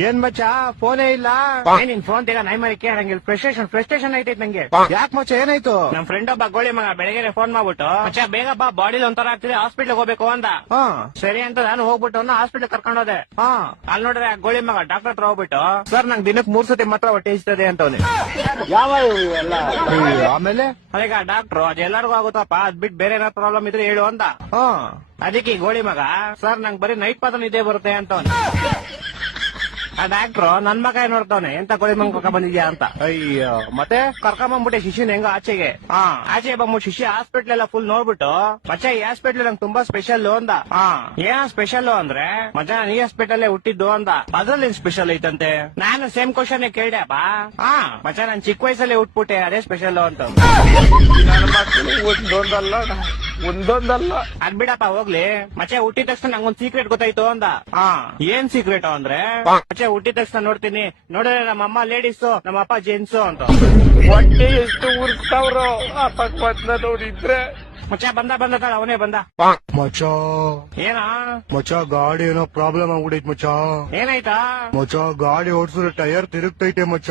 ಏನ್ ಮಚ್ಚ ಫೋನೇ ಇಲ್ಲ. ನಿನ್ ಫೋನ್ ತೆಗ ನೈ ಮರಿ ಕೇಳಂಗಿಲ್ಲ. ಫ್ರಸ್ಟ್ರೇಷನ್ ಐತೈತ್ ನಂಗೆ. ಯಾಕೆ ಮಚ್ಚ ಏನಾಯ್ತು? ನಮ್ ಫ್ರೆಂಡ್ ಒಬ್ಬ ಗೋಳಿ ಮಗ ಬೆಳಗ್ಗೆ ಫೋನ್ ಮಾಡ್ಬಿಟ್ಟು ಮಚ್ಚ ಬೇಗ ಬಾ ಬಾಡಿಲಿ ಒಂಥರ ಆಗ್ತಿದೆ ಹಾಸ್ಪಿಟ್ಲ್ ಹೋಗ್ಬೇಕು ಅಂದ. ಸರಿ ಅಂತ ನಾನು ಹೋಗ್ಬಿಟ್ಟು ಹಾಸ್ಪಿಟ್ಲ್ ಕರ್ಕೊಂಡು ಹೋದೆ. ಅಲ್ಲಿ ನೋಡ್ರೆ ಗೋಳಿ ಮಗ ಡಾಕ್ಟರ್ ಹತ್ರ ಹೋಗ್ಬಿಟ್ಟು ಸರ್ ನಂಗೆ ದಿನಕ್ಕೆ 3 ಸತಿ ಮಾತ್ರ ಹೊಟ್ಟೆ ಇರ್ತದೆ ಅಂತವನೆ. ಆಮೇಲೆ ಅದೀಗ ಡಾಕ್ಟ್ರು ಅದೆಲ್ಲರಿಗೂ ಆಗುತ್ತಪ್ಪ ಅದ್ ಬಿಟ್ಟು ಬೇರೆ ಏನಾದ್ರು ಪ್ರಾಬ್ಲಮ್ ಇದ್ರೆ ಹೇಳು ಅಂದ. ಅದಕ್ಕೆ ಗೋಳಿ ಮಗ ಸರ್ ನಂಗೆ ಬರೀ ನೈಟ್ ಮಾತ್ರ ನಿದ್ದೆ ಬರುತ್ತೆ ಅಂತವನೆ. ಆ ಡಾಕ್ಟ್ರು ನನ್ ಮಗ ನೋಡ್ತಾವನೆ ಎಂತ ಗೋಳಿ ಮಗ ಬಂದಿದ್ಯಾ ಅಂತ. ಅಯ್ಯೋ ಮತ್ತೆ ಕರ್ಕೊಂಬಂದ್ಬಿಟ್ಟೆ ಶಿಶಿನ ಹೆಂಗ ಆಚೆಗೆ. ಆಚೆ ಬಂದ್ಬಿಟ್ಟು ಶಿಶಿ ಹಾಸ್ಪಿಟ್ಲ್ ಎಲ್ಲ ಫುಲ್ ನೋಡ್ಬಿಟ್ಟು ಮಚ್ಚ ಈ ಹಾಸ್ಪಿಟ್ಲ್ ನಂಗೆ ತುಂಬಾ ಸ್ಪೆಷಲ್ ಅಂದ. ಏನ್ ಸ್ಪೆಷಲ್ ಅಂದ್ರೆ ಮಚ್ಚ ಈ ಹಾಸ್ಪಿಟಲ್ ಹುಟ್ಟಿದ್ದು ಅಂದ. ಅದ್ರಲ್ಲಿ ಸ್ಪೆಷಲ್ ಐತಂತೆ. ನಾನು ಸೇಮ್ ಕ್ವಶನ್ ಕೇಳ್ದೆಪ್ಪ. ಮಚ್ಚ ನಾನ್ ಚಿಕ್ಕ ವಯಸ್ಸಲ್ಲಿ ಹುಟ್ಬಿಟ್ಟೆ ಅದೇ ಸ್ಪೆಷಲ್ ಅಂತ. ಒಂದೊಂದಲ್ಲ ಅದ್ ಬಿಡಪ್ಪ ಹೋಗ್ಲಿ. ಮಚ್ಚ ಹುಟ್ಟಿದ ತಕ್ಷಣ ನಂಗೊಂದ್ ಸೀಕ್ರೆಟ್ ಗೊತ್ತಾಯ್ತು ಅಂದ. ಏನ್ ಸೀಕ್ರೆಟ್ ಅಂದ್ರೆ ಮಚ್ಚ ಹುಟ್ಟಿದ ತಕ್ಷಣ ನೋಡ್ತೀನಿ ನೋಡಿದ್ರೆ ನಮ್ಮ ಅಮ್ಮ ಲೇಡೀಸು ನಮ್ಮ ಅಪ್ಪ ಜೆಂಟ್ಸು ಅಂತ. ಹೊಟ್ಟೆ ಎಷ್ಟು ಉರ್ಸ್ತಾವ್ರೋ ಅಪಕ್ವತ್ನ ನೋಡಿದ್ರೆ. ಮಚ್ಚ ಬಂದ ಅವನೇ ಬಂದ. ಮಚ್ಚ ಏನ ಮಚ್ಚ ಗಾಡಿ ಏನೋ ಪ್ರಾಬ್ಲಮ್ ಆಗ್ಬಿಡೈತ್ ಮಚ್ಚ. ಏನಾಯ್ತಾ? ಮಚ್ಚ ಗಾಡಿ ಓಡಿಸಿದ್ರೆ ಟೈರ್ ತಿರುಗ್ತೈತೆ ಮಚ್ಚ.